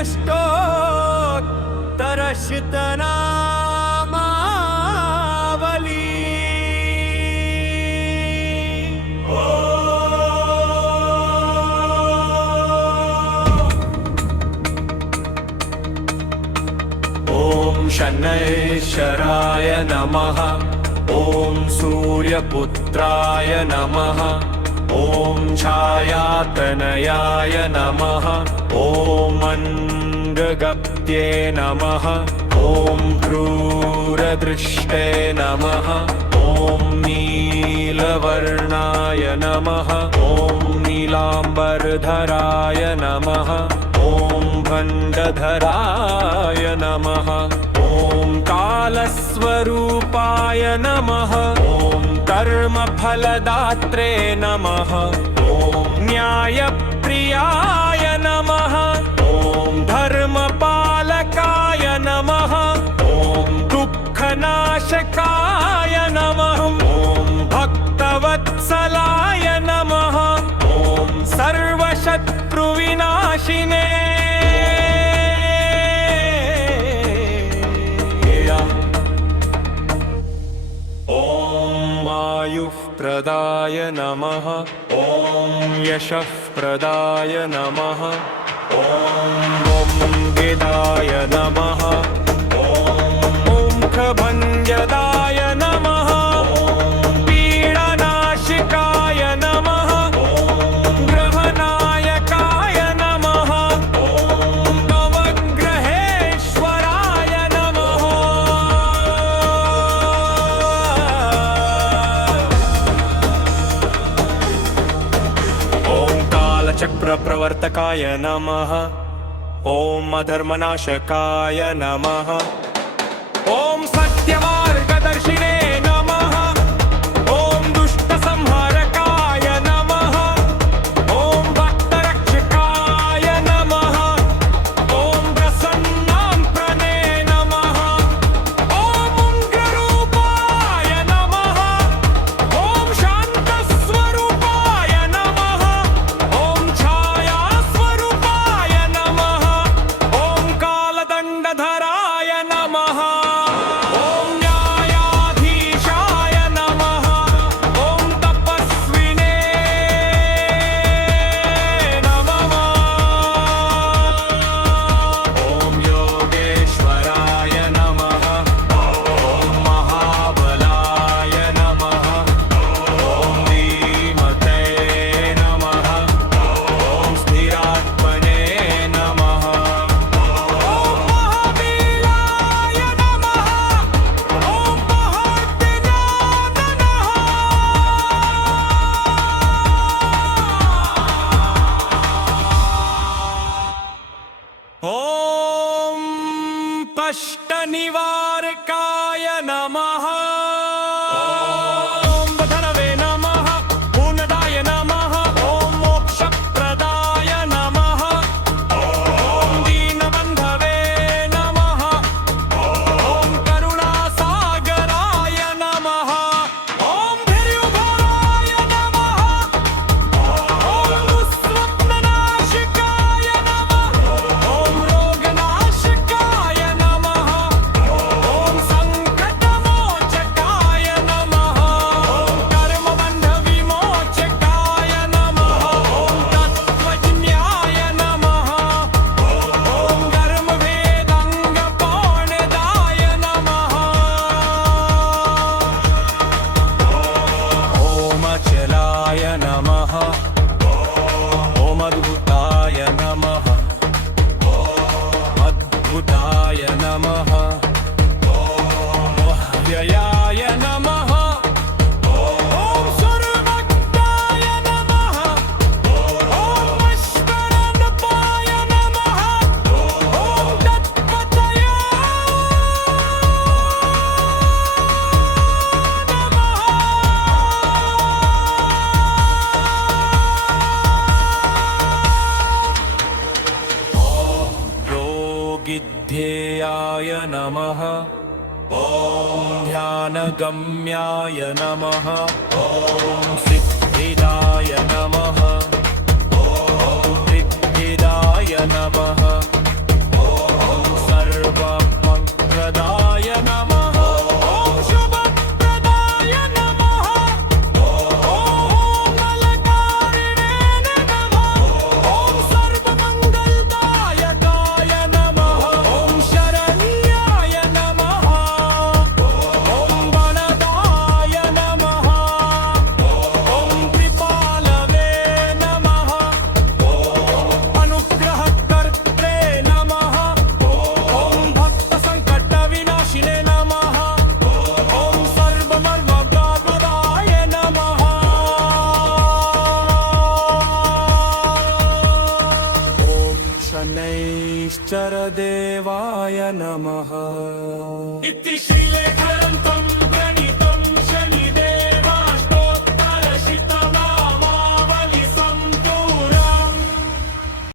अष्टोत्तरशतनामावली। ॐ शनैश्चराय नमः। ॐ सूर्यपुत्राय नमः। ॐ छायातनयाय नमः। ॐ मन्दगत्ये नमः। ॐ क्रूरदृष्टे नमः। ॐ नीलवर्णाय नमः। ॐ नीलाम्बरधराय नमः। ॐ भण्डधराय नमः। ॐ कालस्वरूपाय नमः। ॐ कर्मफलदात्रे नमः। ॐ न्यायप्रियाय नमः। ॐ धर्मपालकाय नमः। ॐ दुःखनाशकाय नमः। ॐ भक्तवत्सलाय नमः। ॐ सर्वशत्रुविनाशिने प्रदाय नमः। ॐ यशःप्रदाय नमः। ॐ वेदाय नमः। ॐ मुखभञ्जदाय नमः। ॐ पीडनाशिकाय नमः। ॐ ग्रहनायकाय नमः। ॐ नवग्रहेश्वराय नमः। चक्रप्रवर्तकाय नमः। ॐ अधर्मनाशकाय नमः। ॐ सत्यमार्गदर्शिने नमः। ॐ दुष्टसंहारकाय नमः। ॐ भक्तरक्षकाय नमः। ॐ प्रसन्नाम्प्रणे नमः। ॐ उग्ररूपाय नमः। ॐ शान्तस्वरूपाय नमः। ॐ छायास्वरूपाय नमः। ॐ कालदण्डधराय नमः। ॐ न्यायाधीशाय नमः। ॐ तपस्विने नमः। ॐ योगेश्वराय नमः। ॐ महाबलाय नमः। ॐ धीमते नमः। ॐ स्थिरात्मने नमः। ॐ महावीराय नमः। ॐ महाज्ञाननः। ॐ कष्टनिवारकाय नमः। ॐ धनवे नमः। पूर्णदाय नमः। ॐ मोक्षप्रदाय नमः। ॐ दीनबन्धवे नमः। ॐ करुणासागराय नमः। ॐ धैर्यभराय नमः। ॐ दुःस्वप्ननाशकाय नमः। ॐ रोगनाशकाय नमः। ॐ सङ्कटमोचकाय नमः। ॐ कर्मबन्धविमोचकाय नमः। ॐ तत्त्वज्ञाय नमः। ॐ धर्मवेदाङ्गपौणदाय नमः। ॐ अचलाय नमः। ॐ अद्भुताय नमः। अद्भुताय नमः। व्ययाय नमः। ॐ सर्वज्ञाय नमः। ॐ अश्वरनपाय नमः। ॐ तत्पतये योगिध्येयाय नमः। ॐ ध्यानगम्याय नमः। ॐ सिद्धिदाय नमः। ॐ सिद्धिदाय नमः। नमः इति श्रील